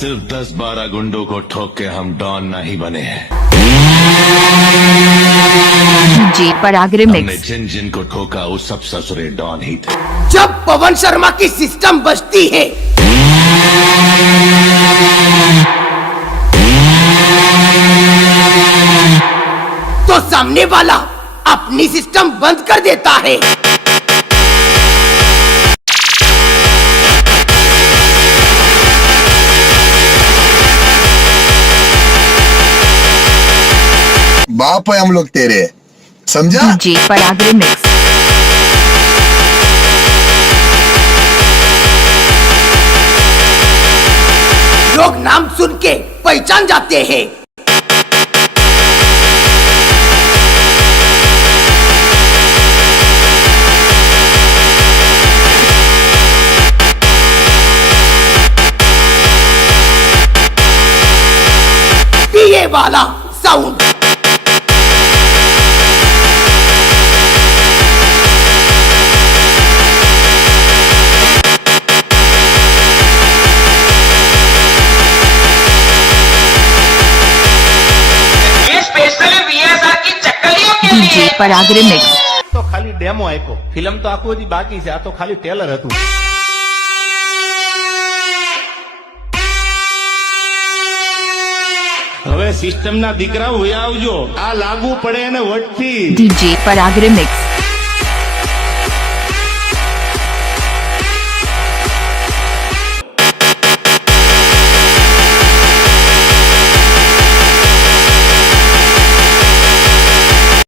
सिर्फ 10-12 गुंडों को ठोक के हम डॉन नहीं बने हैं। डीजे पराग हमने रिमिक्स। जिन जिन को ठोका वो सब ससुरे डॉन ही थे। जब पवन शर्मा की सिस्टम बजती है तो सामने वाला अपनी सिस्टम बंद कर देता है। बाप है हम लोग तेरे, समझा? डीजे पराग रिमिक्स। लोग नाम सुन के पहचान जाते हैं। ये वाला साउंड डीजे पराग रिमिक्स। તો ખાલી ડેમો આપ્યો, ફિલ્મ તો આખું હજી બાકી છે, આ તો ખાલી ટેલર હતું। હવે સિસ્ટમ ના દીકરા હોય આવજો, આ લાગુ પડે ને વટથી। डीजे पराग रिमिक्स।